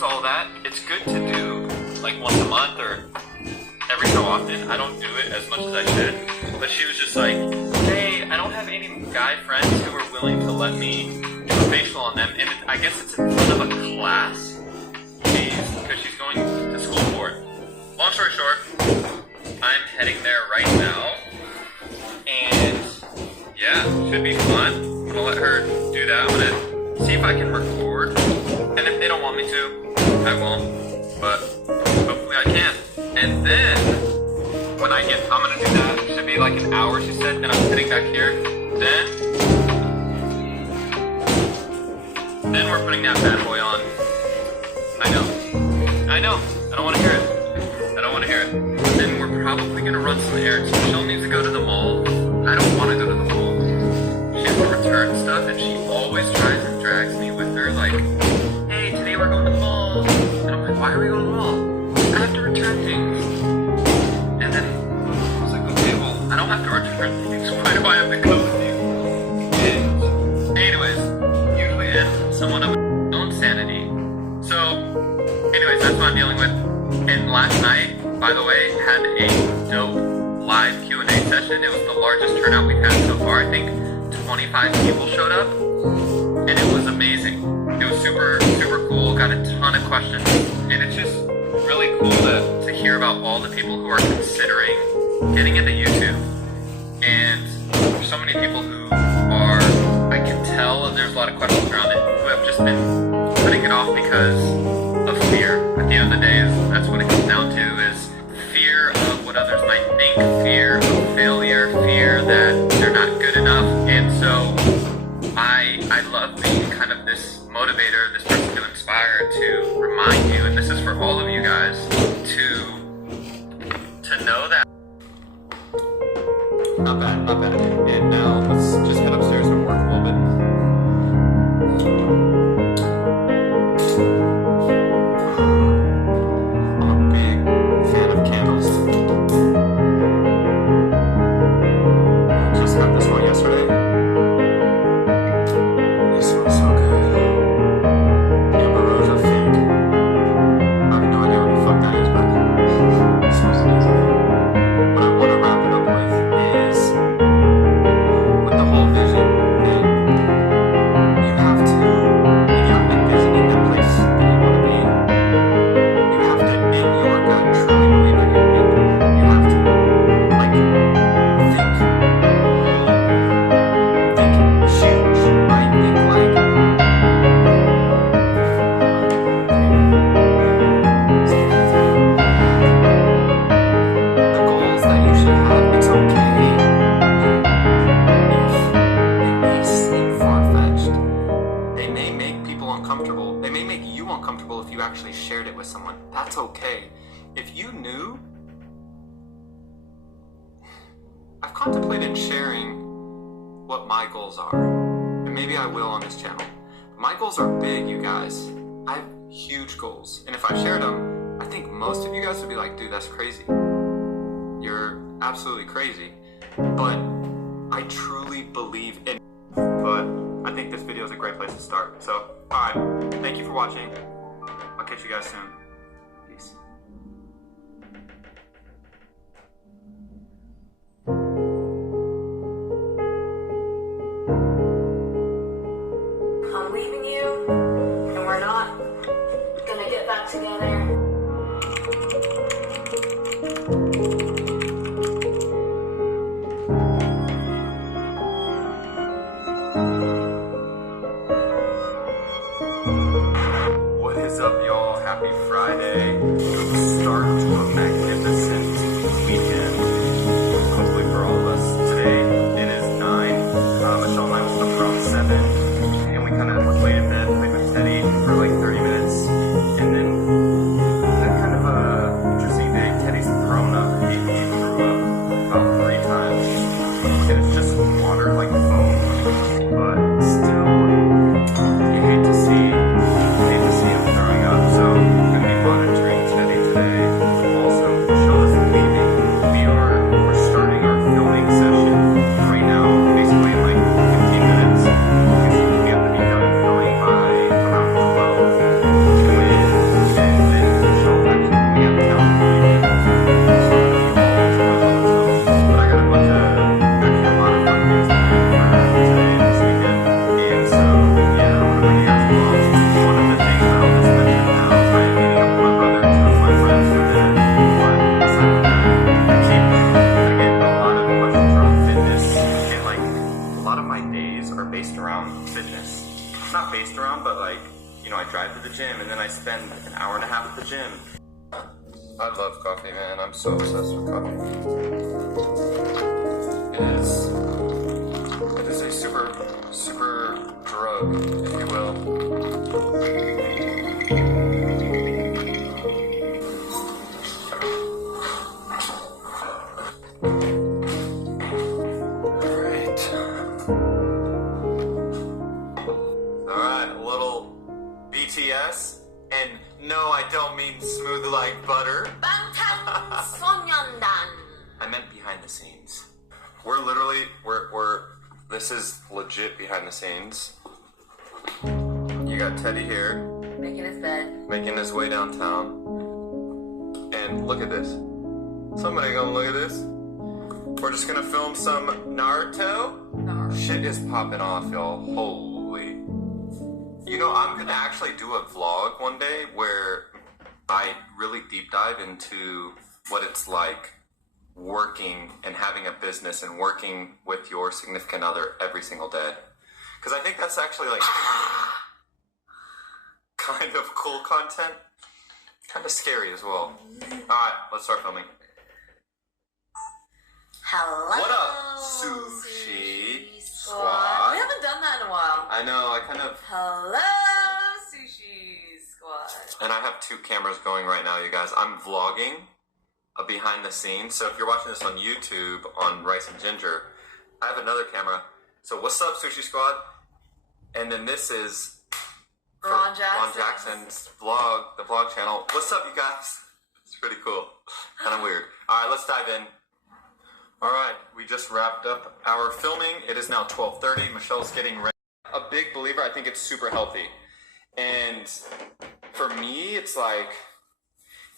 was all that. It's good to do like once a month or every so often. I don't do it as much as I should. But she was just like, hey, I don't have any guy friends who are willing to let me do a facial on them. And I guess it's in front of a class. Because she's going to school for it. Long story short, I'm heading there right now. And yeah, should be fun. I'm gonna let her do that. I'm gonna see if I can record. And if they don't want me to, I won't. But hopefully I can. And then when I'm gonna do that. It should be like an hour, she said. Then I'm sitting back here. Then we're putting that bad boy on. I know. I don't want to hear it. Then we're probably gonna run some errands. Michelle needs to go to the mall. I don't want to go to the mall. She has to return stuff, and she always tries and drags me with her. Like, hey, today we're going to the mall. And I'm like, why are we going to the mall? I have to return things. And then I was like, okay, well, I don't have to return things. Why do I have to go with you? And anyways, usually it's somewhat of my own sanity. So, anyways, that's what I'm dealing with. And last night, by the way, had a dope live Q&A session. It was the largest turnout we've had so far. I think 25 people showed up, and it was amazing. It was super, super cool. Got a ton of questions, and it's just really cool to hear about all the people who are considering getting into YouTube. And there's so many people who are, I can tell there's a lot of questions around it, who have just been putting it off because of fear. At the end of the day, that's what it comes down to, is fear of what others might think, fear of failure, fear that they're not good enough. And so I love being kind of this motivator, this person to inspire, to remind you, and this is for all of you guys, to know that. Not bad. And now let's just head upstairs and work a little bit. Actually shared it with someone. That's okay. If you knew, I've contemplated sharing what my goals are, and maybe I will on this channel. My goals are big, you guys. I have huge goals, and if I shared them, I think most of you guys would be like, dude, that's crazy. You're absolutely crazy. But I truly believe in. But I think this video is a great place to start. So, alright, thank you for watching. I'll catch you guys soon. Peace. I'm leaving you, and we're not gonna get back together. What is up, y'all? Happy Friday. Start to a magnificent weekend. Hopefully for all of us. Today it is 9. Michelle and I woke up around 7. And we kind of played in bed, played with Teddy for like 30 minutes. And then had kind of a interesting day. Teddy's thrown up. He threw up about 3 times. And it's just water like foam. But still, you hate to see him throwing up. So I'm going to be monitoring Teddy today. Also, Michelle is leaving. We're starting our filming session right now, basically in like 15 minutes. days are based around fitness. Not based around, but like, you know, I drive to the gym and then I spend an hour and a half at the gym. I love coffee, man. I'm so obsessed with coffee. It is a super drug, if you will. Alright, a little BTS. And no, I don't mean smooth like butter. 방탄소년단. I meant behind the scenes. We're this is legit behind the scenes. You got Teddy here. Making his bed. Making his way downtown. And look at this. Somebody gonna look at this. We're just gonna film some Naruto. Shit is popping off, y'all. Holy. You know, I'm gonna actually do a vlog one day where I really deep dive into what it's like working and having a business and working with your significant other every single day. Because I think that's actually like kind of cool content. Kind of scary as well. Alright, let's start filming. Hello. What up, sushi squad? We haven't done that in a while. I know, I kind of... Hello, sushi squad. And I have two cameras going right now, you guys. I'm vlogging a behind the scenes. So if you're watching this on YouTube on Rice and Ginger, I have another camera. So what's up, Sushi Squad? And then this is Ron Jackson's vlog, the vlog channel. What's up, you guys? It's pretty cool. Kind of weird. All right, let's dive in. All right, we just wrapped up our filming. It is now 12:30. Michelle's getting ready. A big believer, I think it's super healthy. And for me, it's like,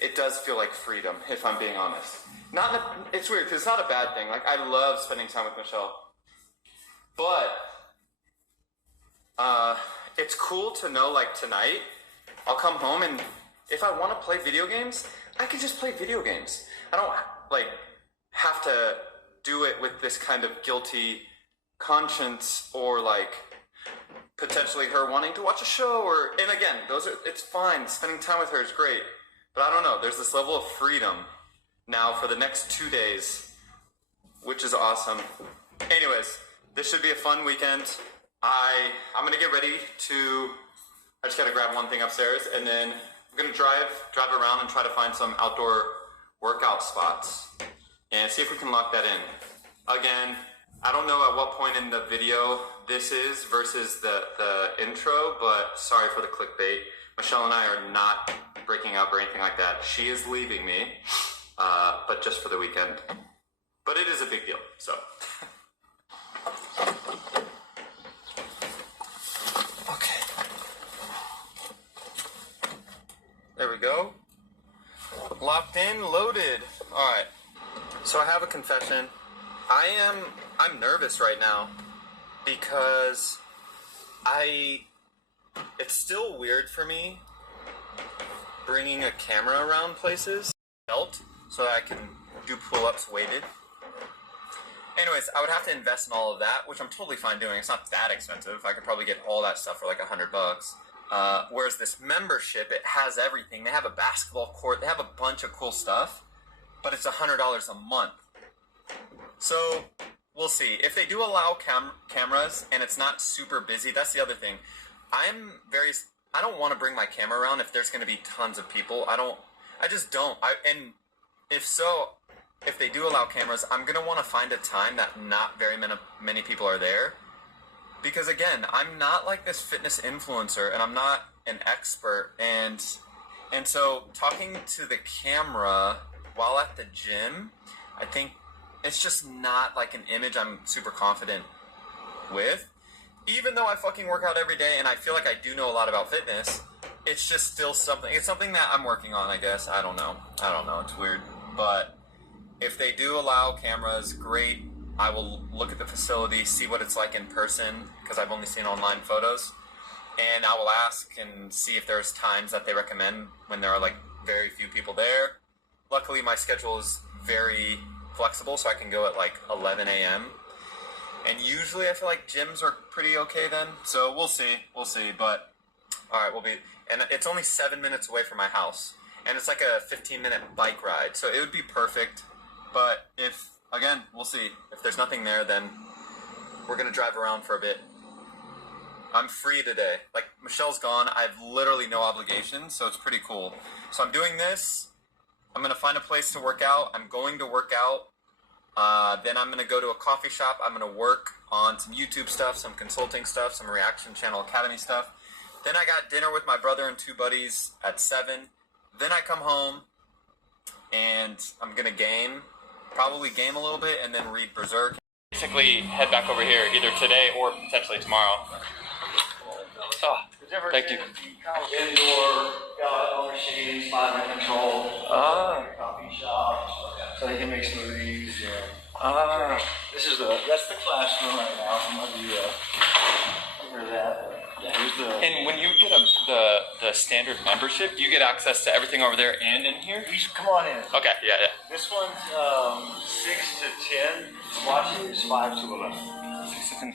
it does feel like freedom, if I'm being honest. It's weird, because it's not a bad thing. Like, I love spending time with Michelle. But, it's cool to know, like, tonight, I'll come home and if I want to play video games, I can just play video games. I don't, like, have to do it with this kind of guilty conscience or, like, potentially her wanting to watch a show or, and again, it's fine. Spending time with her is great. But I don't know, there's this level of freedom now for the next 2 days, which is awesome. Anyways, this should be a fun weekend. I'm gonna get ready I just gotta grab one thing upstairs, and then I'm gonna drive around and try to find some outdoor workout spots and see if we can lock that in. Again, I don't know at what point in the video this is versus the intro, but sorry for the clickbait. Michelle and I are not breaking up or anything like that. She is leaving me, but just for the weekend. But it is a big deal, so. Okay. There we go. Locked in, loaded. All right. So I have a confession. I'm nervous right now because it's still weird for me bringing a camera around places, belt, so that I can do pull-ups weighted. Anyways, I would have to invest in all of that, which I'm totally fine doing. It's not that expensive. I could probably get all that stuff for like $100. Whereas this membership, it has everything. They have a basketball court. They have a bunch of cool stuff, but it's $100 a month. So we'll see. If they do allow cameras and it's not super busy, that's the other thing. I don't want to bring my camera around if there's going to be tons of people. I just don't. And if they do allow cameras, I'm going to want to find a time that not very many people are there. Because again, I'm not like this fitness influencer and I'm not an expert. And so talking to the camera while at the gym, I think it's just not like an image I'm super confident with. Even though I fucking work out every day and I feel like I do know a lot about fitness, it's just still something. It's something that I'm working on, I guess. I don't know. It's weird. But if they do allow cameras, great. I will look at the facility, see what it's like in person, because I've only seen online photos. And I will ask and see if there's times that they recommend when there are like very few people there. Luckily, my schedule is very flexible, so I can go at like 11 a.m. And usually I feel like gyms are pretty okay then. So we'll see. But all right, and it's only 7 minutes away from my house. And it's like a 15-minute bike ride. So it would be perfect. But again, we'll see. If there's nothing there, then we're going to drive around for a bit. I'm free today. Like, Michelle's gone. I have literally no obligations, so it's pretty cool. So I'm doing this. I'm going to find a place to work out. I'm going to work out. Then I'm going to go to a coffee shop. I'm going to work on some YouTube stuff, some consulting stuff, some Reaction Channel Academy stuff. Then I got dinner with my brother and 2 buddies at 7. Then I come home, and I'm going to probably game a little bit, and then read Berserk. Basically, head back over here either today or potentially tomorrow. Oh, thank you. Indoor, got machines, climate control, coffee shop, so they can make smoothies. That's the classroom right now. I'm gonna do over that. Yeah, here's the. And when you get the standard membership, do you get access to everything over there and in here? You should come on in. Okay, yeah. This one's 6 to 10. Watching is 5 to 11.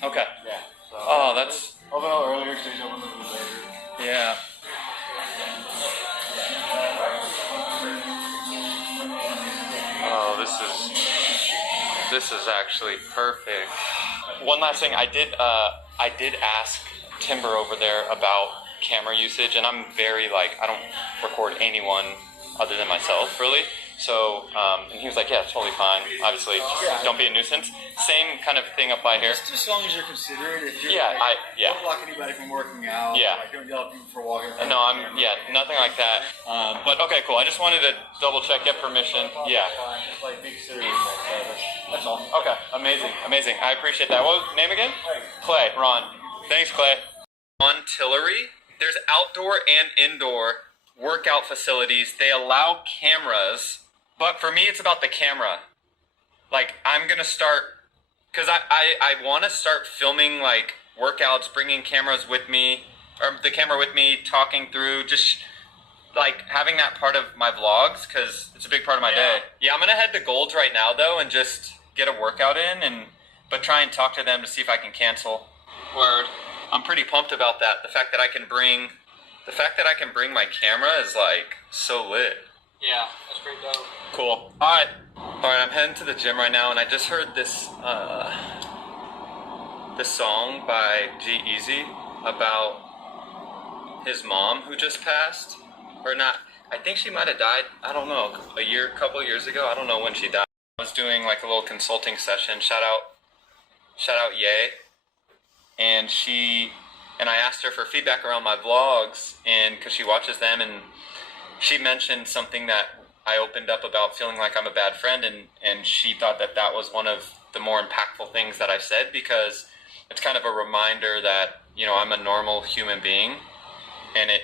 Okay. Yeah. So That's. Open a little earlier, stays open a little bit later. Yeah. Oh, this is actually perfect. One last thing, I did ask Timber over there about camera usage, and I'm very I don't record anyone other than myself, really. So, and he was like, yeah, it's totally fine. Obviously, just don't be a nuisance. Same kind of thing up by here. Just as long as you're considerate. If you're, Don't block anybody from working out. Yeah. Don't yell at people for walking around. No, nothing like that. But okay, cool. I just wanted to double check, get permission. Yeah. Just big serious. That's all. Okay, amazing. I appreciate that. What was the name again? Clay. Ron. Thanks, Clay. On Tillery, there's outdoor and indoor workout facilities. They allow cameras. But for me, it's about the camera. I'm going to start, because I want to start filming, workouts, bringing cameras with me, or the camera with me, talking through, just, having that part of my vlogs, because it's a big part of my day. Yeah, I'm going to head to Gold's right now, though, and just get a workout in, but try and talk to them to see if I can cancel. Word. I'm pretty pumped about that. The fact that I can bring my camera is, so lit. Yeah, that's pretty dope. Cool. Alright, I'm heading to the gym right now, and I just heard this song by G-Eazy about his mom who just passed. Or not, I think she might have died, I don't know, a couple of years ago. I don't know when she died. I was doing a little consulting session, shout out Ye. And I asked her for feedback around my vlogs, and because she watches them, and she mentioned something that I opened up about feeling like I'm a bad friend, and she thought that was one of the more impactful things that I said, because it's kind of a reminder that, I'm a normal human being, and it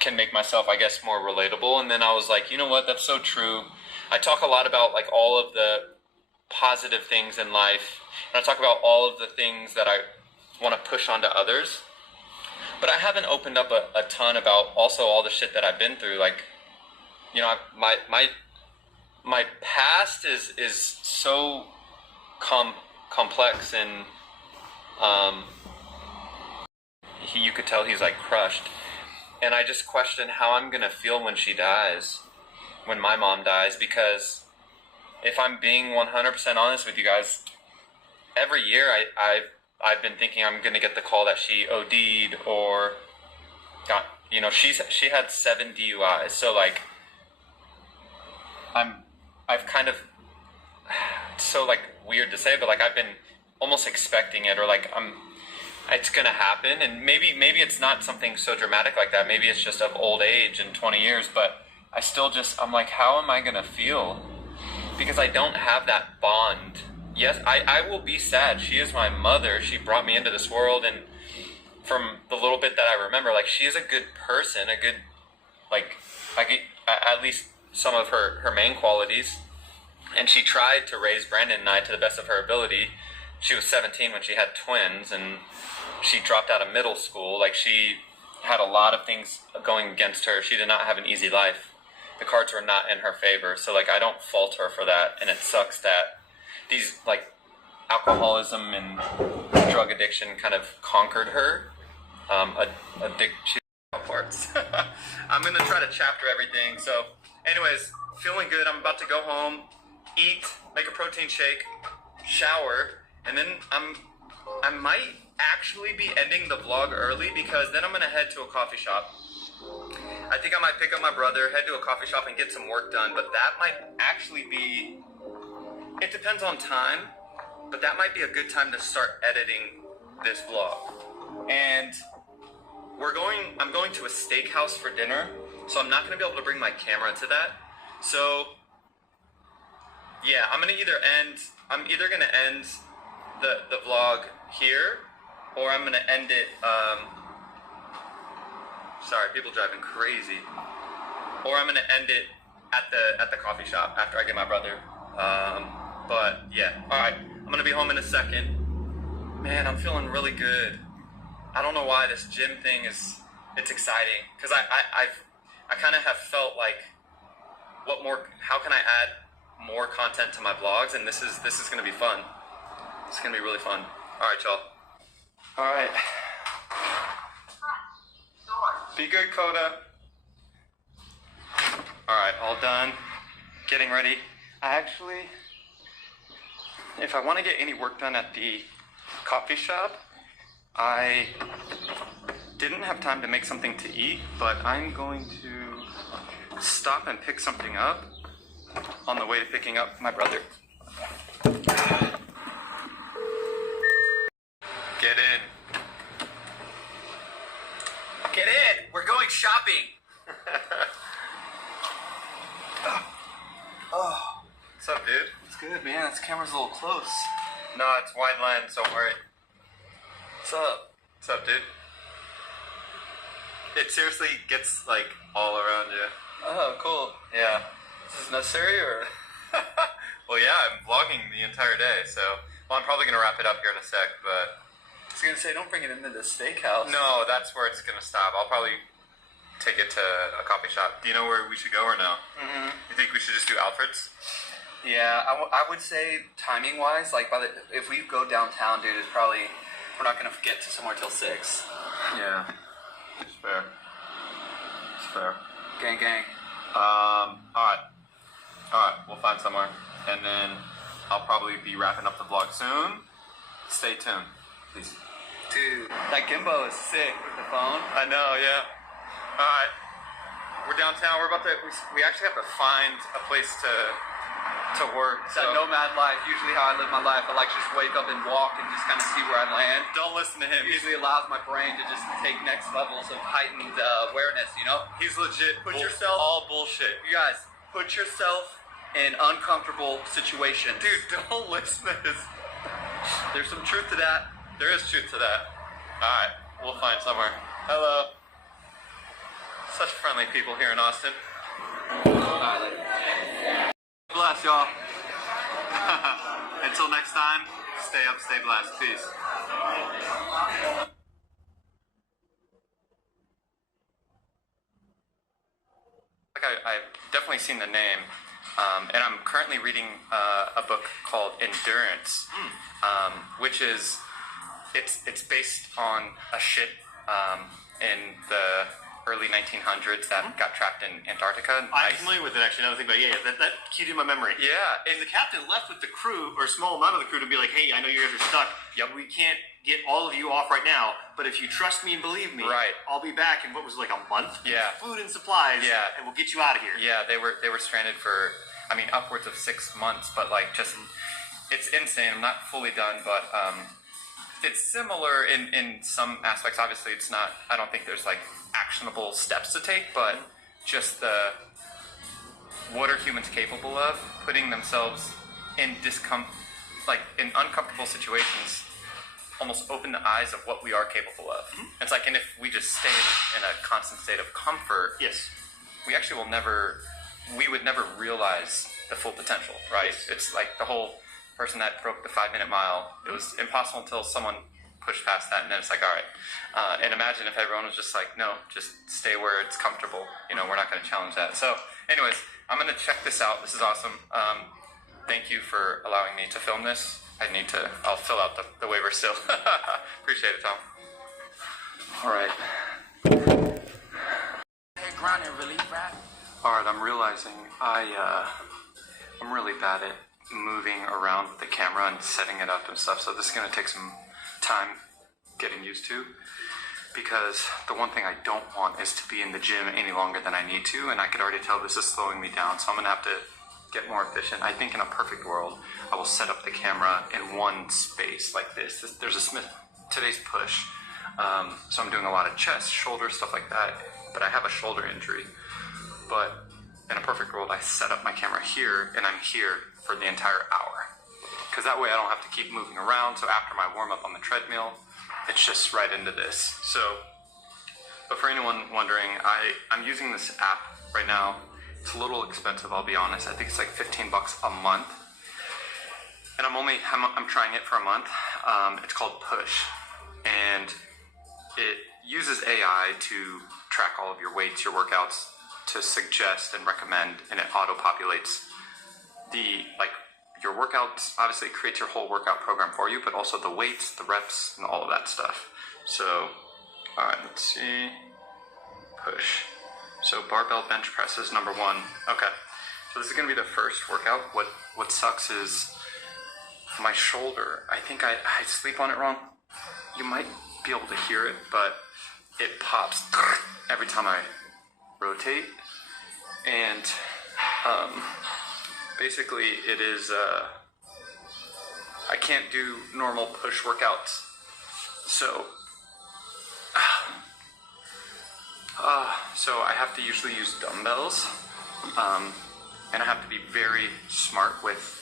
can make myself, I guess, more relatable. And then I was like, you know what, that's so true. I talk a lot about all of the positive things in life, and I talk about all of the things that I want to push onto others. But I haven't opened up a ton about also all the shit that I've been through. My past is so complex, and you could tell he's crushed. And I just question how I'm gonna feel when she dies, when my mom dies, because if I'm being 100% honest with you guys, every year I've been thinking I'm gonna get the call that she OD'd or got, she had 7 DUIs. So I've kind of, it's so weird to say, but I've been almost expecting it, or it's gonna happen. And maybe it's not something so dramatic like that. Maybe it's just of old age in 20 years, but I still I'm how am I gonna feel? Because I don't have that bond. Yes, I will be sad. She is my mother. She brought me into this world, and from the little bit that I remember, she is a good person, a good, at least some of her main qualities. And she tried to raise Brandon and I to the best of her ability. She was 17 when she had twins, and she dropped out of middle school. She had a lot of things going against her. She did not have an easy life. The cards were not in her favor. So I don't fault her for that, and it sucks that these alcoholism and drug addiction kind of conquered her. Addiction parts. I'm gonna try to chapter everything. So, anyways, feeling good. I'm about to go home, eat, make a protein shake, shower, and then I might actually be ending the vlog early because then I'm gonna head to a coffee shop. I think I might pick up my brother, head to a coffee shop, and get some work done. But that might actually be. It depends on time, but that might be a good time to start editing this vlog. And I'm going to a steakhouse for dinner, so I'm not going to be able to bring my camera to that. So, yeah, I'm either going to end the vlog here, or I'm going to end it, sorry, people driving crazy. Or I'm going to end it at the coffee shop after I get my brother. But, yeah, alright, I'm going to be home in a second. Man, I'm feeling really good. I don't know why this gym thing it's exciting, because I kind of have felt like, how can I add more content to my vlogs, and this is going to be fun. It's going to be really fun. Alright, y'all. Alright. Be good, Coda. Alright, all done. Getting ready. If I want to get any work done at the coffee shop, I didn't have time to make something to eat, but I'm going to stop and pick something up on the way to picking up my brother. Get in. Get in! We're going shopping! Oh. What's up, dude? It's good, man. This camera's a little close. No, it's wide lens, don't worry. What's up? What's up, dude? It seriously gets, like, all around you. Oh, cool. Yeah. Is this necessary, or? Well, yeah, I'm vlogging the entire day, so... Well, I'm probably going to wrap it up here in a sec, but... I was going to say, don't bring it into the steakhouse. No, that's where it's going to stop. I'll probably take it to a coffee shop. Do you know where we should go, or no? Mm-hmm. You think we should just do Alfred's? Yeah, I would say, timing-wise, like, if we go downtown, dude, it's probably... We're not going to get to somewhere till 6. Yeah. It's fair. It's fair. Gang, gang. Alright. Alright, we'll find somewhere. And then I'll probably be wrapping up the vlog soon. Stay tuned. Please. Dude, that gimbal is sick with the phone. I know, yeah. Alright. We're downtown. We actually have to find a place to work. It's that nomad life, usually how I live my life. I like to just wake up and walk and just kind of see where I land. Don't listen to him. It usually allows my brain to just take next levels of heightened awareness, you know? He's legit. All bullshit. You guys, put yourself in uncomfortable situations. Dude, don't listen to this. There's some truth to that. There is truth to that. Alright, we'll find somewhere. Hello. Such friendly people here in Austin. Alright, bless y'all. Until next time, stay up, stay blessed. Peace. I've definitely seen the name, and I'm currently reading a book called Endurance, which is it's based on a ship in the early 1900s that got trapped in Antarctica. I'm familiar with it, actually, now that I think about it. Yeah, that keyed in my memory. Yeah. And the captain left with the crew, or a small amount of the crew, to be like, hey, I know you guys are stuck. Yep. We can't get all of you off right now, but if you trust me and believe me, right, I'll be back in what was like a month? Yeah. Food and supplies, yeah, and we'll get you out of here. Yeah, they were stranded for, I mean, upwards of 6 months, but like just, it's insane. I'm not fully done, but it's similar in some aspects. Obviously, it's not, I don't think there's like actionable steps to take, but just what are humans capable of, putting themselves in in uncomfortable situations, almost open the eyes of what we are capable of. It's like, and if we just stay in a constant state of comfort, yes, we actually we would never realize the full potential, right? Yes. It's like the whole person that broke the 5-minute mile. It was impossible until someone pushed past that, and then it's like, all right. And imagine if everyone was just like, no, just stay where it's comfortable. You know, we're not going to challenge that. So, anyways, I'm going to check this out. This is awesome. Thank you for allowing me to film this. I'll fill out the waiver still. Appreciate it, Tom. All right. All right, I'm realizing I'm really bad at moving around the camera and setting it up and stuff, so this is gonna take some time getting used to, because the one thing I don't want is to be in the gym any longer than I need to, and I could already tell this is slowing me down, so I'm gonna have to get more efficient. I think in a perfect world, I will set up the camera in one space like this. There's a Smith Today's Push, so I'm doing a lot of chest, shoulder, stuff like that, but I have a shoulder injury. But in a perfect world, I set up my camera here, and I'm here for the entire hour. Because that way I don't have to keep moving around, so after my warm-up on the treadmill, it's just right into this. So, but for anyone wondering, I'm using this app right now. It's a little expensive, I'll be honest. I think it's like 15 bucks a month. And I'm trying it for a month. It's called Push. And it uses AI to track all of your weights, your workouts, to suggest and recommend, and it auto-populates your workouts. Obviously it creates your whole workout program for you, but also the weights, the reps, and all of that stuff. So, all right, let's see. Push. So barbell bench press is number 1. Okay, so this is gonna be the first workout. What sucks is my shoulder. I think I sleep on it wrong. You might be able to hear it, but it pops every time I rotate. And basically it is I can't do normal push workouts, so I have to usually use dumbbells, and I have to be very smart with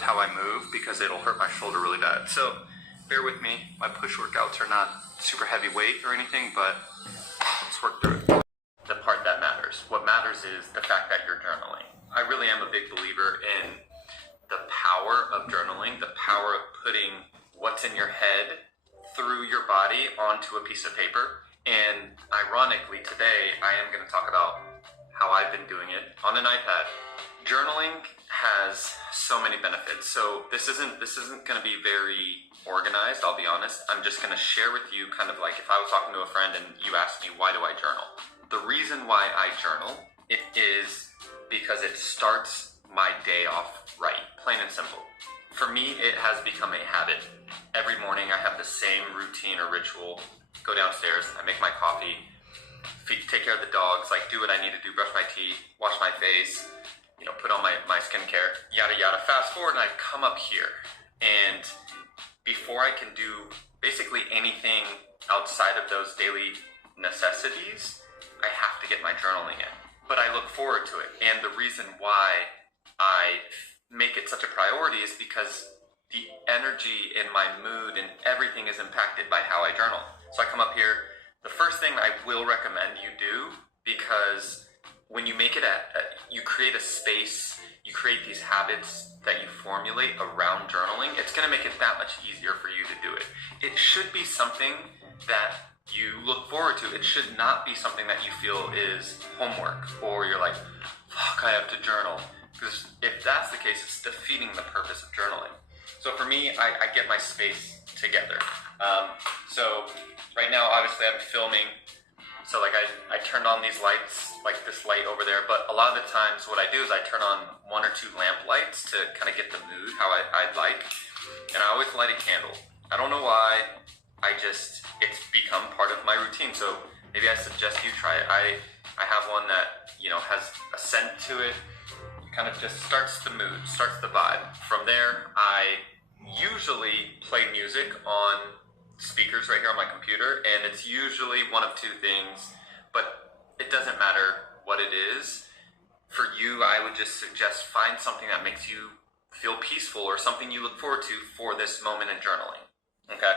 how I move, because it'll hurt my shoulder really bad. So bear with me. My push workouts are not super heavy weight or anything, but let's work through it. The part that matters. What matters is the fact that you're journaling. I really am a big believer in the power of journaling, the power of putting what's in your head through your body onto a piece of paper. And ironically, today I am going to talk about how I've been doing it on an iPad. Journaling has so many benefits. So this isn't going to be very organized, I'll be honest. I'm just going to share with you kind of like if I was talking to a friend and you asked me, why do I journal? The reason why I journal, it is because it starts my day off right, plain and simple. For me, it has become a habit. Every morning I have the same routine or ritual. Go downstairs, I make my coffee, take care of the dogs, like do what I need to do, brush my teeth, wash my face, put on my skincare, yada yada. Fast forward and I come up here, and before I can do basically anything outside of those daily necessities, I have to get my journaling in. But I look forward to it, and the reason why I make it such a priority is because the energy in my mood and everything is impacted by how I journal. So I come up here, the first thing I will recommend you do, because when you make it you create a space, you create these habits that you formulate around journaling, it's gonna make it that much easier for you to do it. It should be something that you look forward to. It should not be something that you feel is homework, or you're like, fuck, I have to journal. Because if that's the case, it's defeating the purpose of journaling. So for me, I get my space together. So right now, obviously I'm filming, so like I turned on these lights, like this light over there, but a lot of the times what I do is I turn on 1 or 2 lamp lights to kind of get the mood how I'd like, and I always light a candle. I don't know why, it's become part of my routine, so maybe I suggest you try it. I have one that, has a scent to it, kind of just starts the mood, starts the vibe. From there, I usually play music on speakers right here on my computer, and it's usually one of 2 things, but it doesn't matter what it is. For you, I would just suggest find something that makes you feel peaceful, or something you look forward to for this moment in journaling, okay?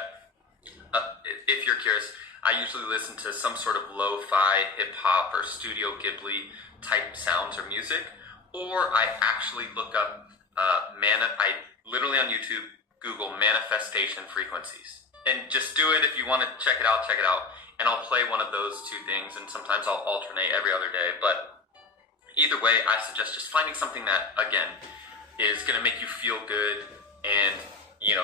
If you're curious, I usually listen to some sort of lo-fi, hip-hop, or Studio Ghibli type sounds or music, or I actually look up, I literally on YouTube, Google manifestation frequencies. And just do it. If you want to check it out, and I'll play one of those 2 things, and sometimes I'll alternate every other day. But either way, I suggest just finding something that, again, is going to make you feel good and,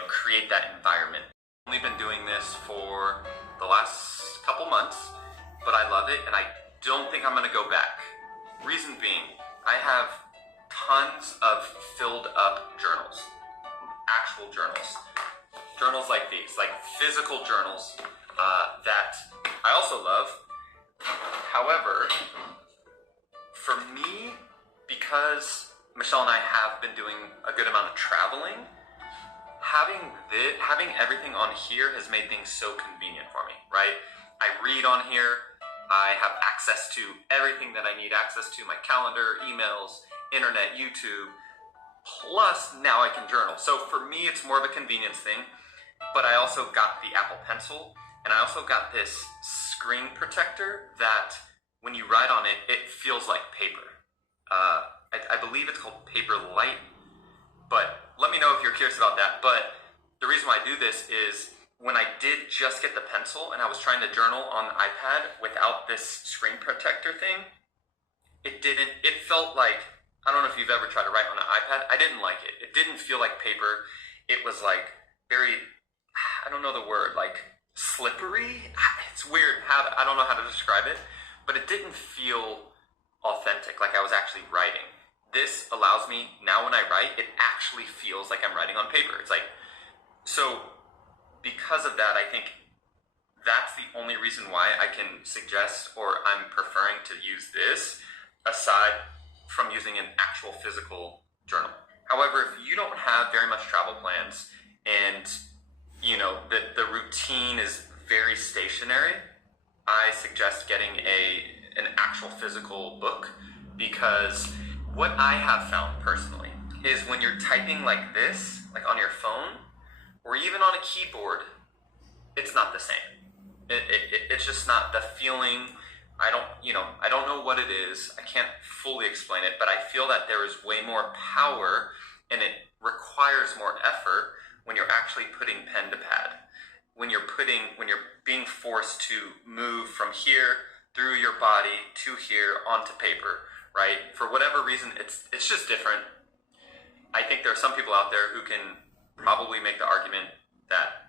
create that environment. I've only been doing this for the last couple months, but I love it, and I don't think I'm going to go back. Reason being, I have tons of filled up journals, actual journals like these, like physical journals that I also love. However, for me, because Michelle and I have been doing a good amount of traveling, having everything on here has made things so convenient for me, right? I read on here, I have access to everything that I need access to, my calendar, emails, internet, YouTube, plus now I can journal. So for me, it's more of a convenience thing, but I also got the Apple Pencil, and I also got this screen protector that when you write on it, it feels like paper. I believe it's called Paper Light, but let me know if you're curious about that. But the reason why I do this is when I did just get the pencil and I was trying to journal on the iPad without this screen protector thing, it felt like, I don't know if you've ever tried to write on an iPad. I didn't like it. It didn't feel like paper. It was like very, I don't know the word, like slippery. It's weird. I don't know how to describe it, but it didn't feel authentic, like I was actually writing. This allows me, now when I write, it actually feels like I'm writing on paper. It's like, so because of that, I think that's the only reason why I can suggest, or I'm preferring to use this, aside from using an actual physical journal. However, if you don't have very much travel plans and the routine is very stationary, I suggest getting an actual physical book, because what I have found personally is when you're typing like this, like on your phone, or even on a keyboard, it's not the same. It's just not the feeling. I don't know what it is. I can't fully explain it, but I feel that there is way more power and it requires more effort when you're actually putting pen to pad. When you're being forced to move from here through your body to here onto paper, right? For whatever reason, it's just different. I think there are some people out there who can probably make the argument that,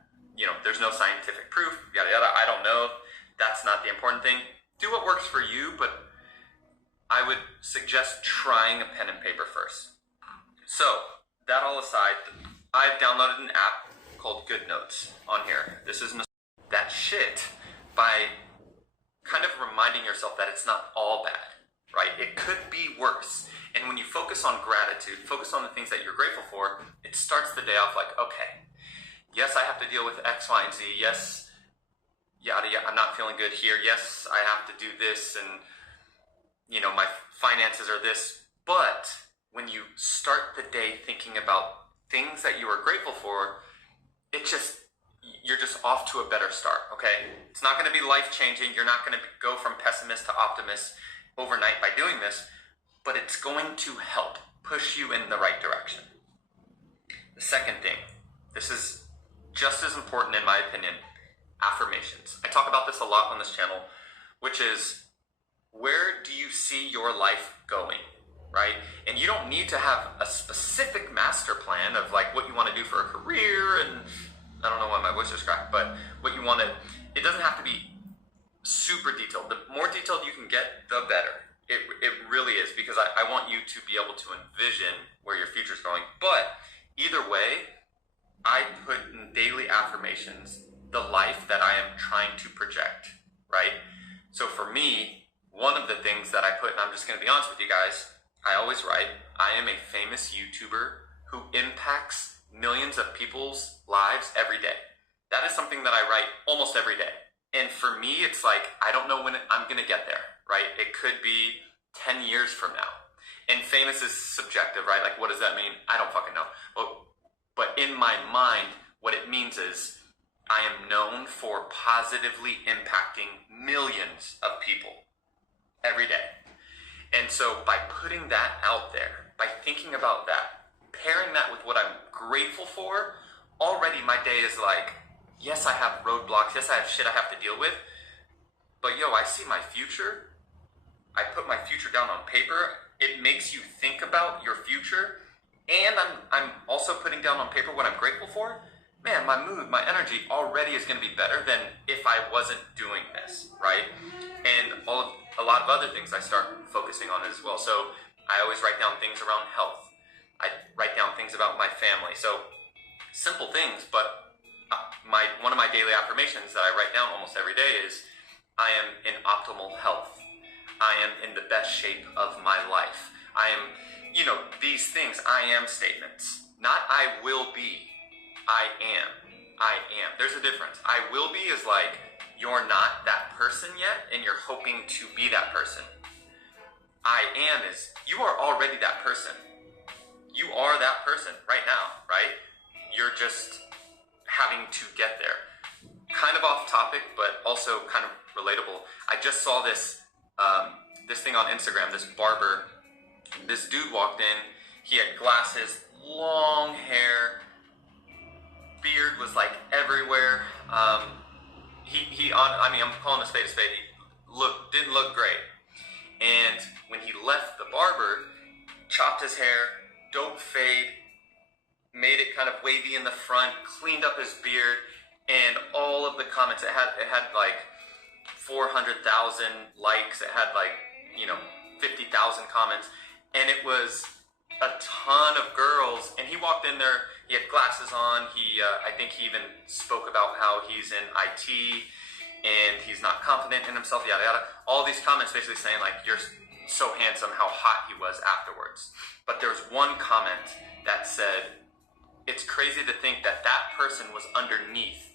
there's no scientific proof, yada yada. I don't know. That's not the important thing. Do what works for you, but I would suggest trying a pen and paper first. So, that all aside, I've downloaded an app called Good Notes on here. This is that shit by kind of reminding yourself that it's not all bad, right? It could be worse. And when you focus on gratitude, focus on the things that you're grateful for, it starts the day off like, okay, yes, I have to deal with X, Y, and Z. Yes, yada, yada, I'm not feeling good here. Yes, I have to do this, and, my finances are this. But when you start the day thinking about things that you are grateful for, you're just off to a better start, okay? It's not going to be life-changing. You're not going to go from pessimist to optimist overnight by doing this, but it's going to help push you in the right direction. The second thing, this is just as important in my opinion, affirmations. I talk about this a lot on this channel, which is, where do you see your life going, right? And you don't need to have a specific master plan of like what you want to do for a career, and I don't know why my voice is cracked, but what you want to, it doesn't have to be super detailed. The more detailed you can get, the better. It really is, because I want you to be able to envision where your future's going. But either way, I put in daily affirmations the life that I am trying to project, right? So for me, one of the things that I put, and I'm just going to be honest with you guys, I always write, I am a famous YouTuber who impacts millions of people's lives every day. That is something that I write almost every day. And for me, it's like, I don't know when I'm going to get there, right? It could be 10 years from now. And famous is subjective, right? Like, what does that mean? I don't fucking know. But in my mind, what it means is I am known for positively impacting millions of people every day. And so by putting that out there, by thinking about that, pairing that with what I'm grateful for, already my day is like, yes, I have roadblocks. Yes, I have shit I have to deal with. But I see my future. I put my future down on paper. It makes you think about your future. and I'm also putting down on paper what I'm grateful for, man, my mood, my energy already is going to be better than if I wasn't doing this, right? And a lot of other things I start focusing on as well. So I always write down things around health. I write down things about my family. So simple things, but one of my daily affirmations that I write down almost every day is, I am in optimal health. I am in the best shape of my life. I am, these things, I am statements. Not I will be, I am. I am. There's a difference. I will be is like, you're not that person yet, and you're hoping to be that person. I am is, you are already that person. You are that person right now, right? You're just having to get there. Kind of off topic, but also kind of relatable. I just saw this thing on Instagram, this barber. This dude walked in, he had glasses, long hair, beard was like everywhere. I'm calling a spade a spade. He didn't look great. And when he left the barber, chopped his hair, dope fade, made it kind of wavy in the front, cleaned up his beard, and all of the comments, it had like 400,000 likes, it had like 50,000 comments, and it was a ton of girls. And he walked in there, he had glasses on, I think he even spoke about how he's in IT and he's not confident in himself, yada yada. All these comments basically saying like, you're so handsome, how hot he was afterwards. But there was one comment that said, it's crazy to think that person was underneath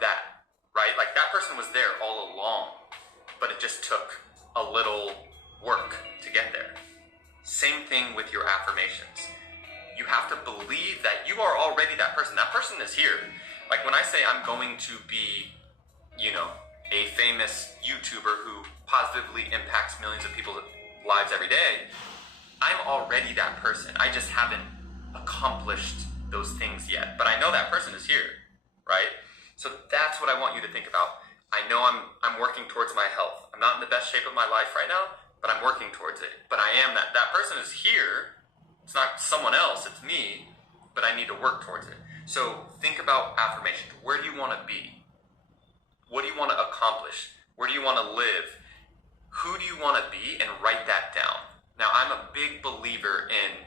that, right? Like that person was there all along, but it just took a little work to get there. Same thing with your affirmations. You have to believe that you are already that person. That person is here. Like when I say I'm going to be, a famous YouTuber who positively impacts millions of people's lives every day, I'm already that person. I just haven't accomplished those things yet. But I know that person is here, right? So that's what I want you to think about. I know I'm working towards my health. I'm not in the best shape of my life right now, but I'm working towards it. But I am that person is here. It's not someone else, it's me, but I need to work towards it. So think about affirmations. Where do you want to be? What do you want to accomplish? Where do you want to live? Who do you want to be? And write that down. Now, I'm a big believer in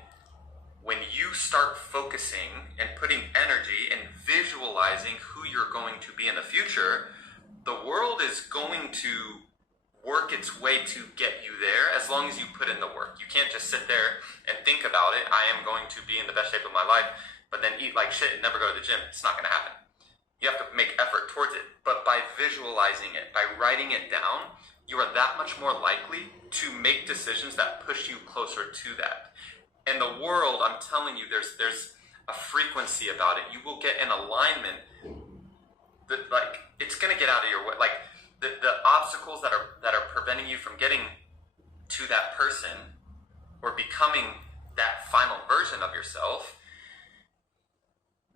when you start focusing and putting energy and visualizing who you're going to be in the future, the world is going to work its way to get you there as long as you put in the work. You can't just sit there and think about it. I am going to be in the best shape of my life, but then eat like shit and never go to the gym. It's not going to happen. You have to make effort towards it. But by visualizing it, by writing it down, you are that much more likely to make decisions that push you closer to that. And the world, I'm telling you, there's a frequency about it. You will get an alignment that, like, it's going to get out of your way. Like, the obstacles that are preventing you from getting to that person or becoming that final version of yourself,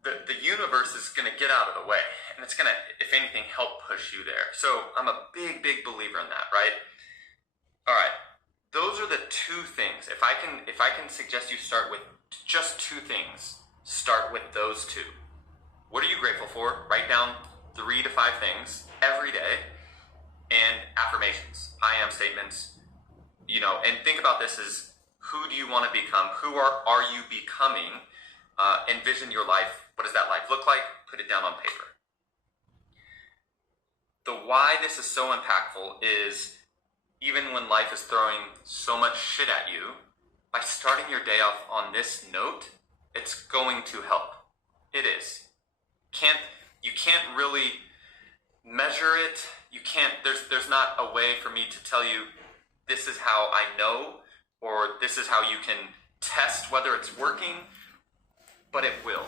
the universe is going to get out of the way, and it's going to, if anything, help push you there. So I'm a big believer in that, right? All right, those are the two things. If I can suggest you start with just two things, start with those two. What are you grateful for? Write down 3 to 5 things every day, and affirmations, I am statements, and think about this as, who do you want to become? Who are you becoming? Envision your life. What does that life look like? Put it down on paper. The why this is so impactful is, even when life is throwing so much shit at you, by starting your day off on this note, it's going to help. It is. You can't really measure it. You can't, there's not a way for me to tell you, this is how I know, or this is how you can test whether it's working, but it will.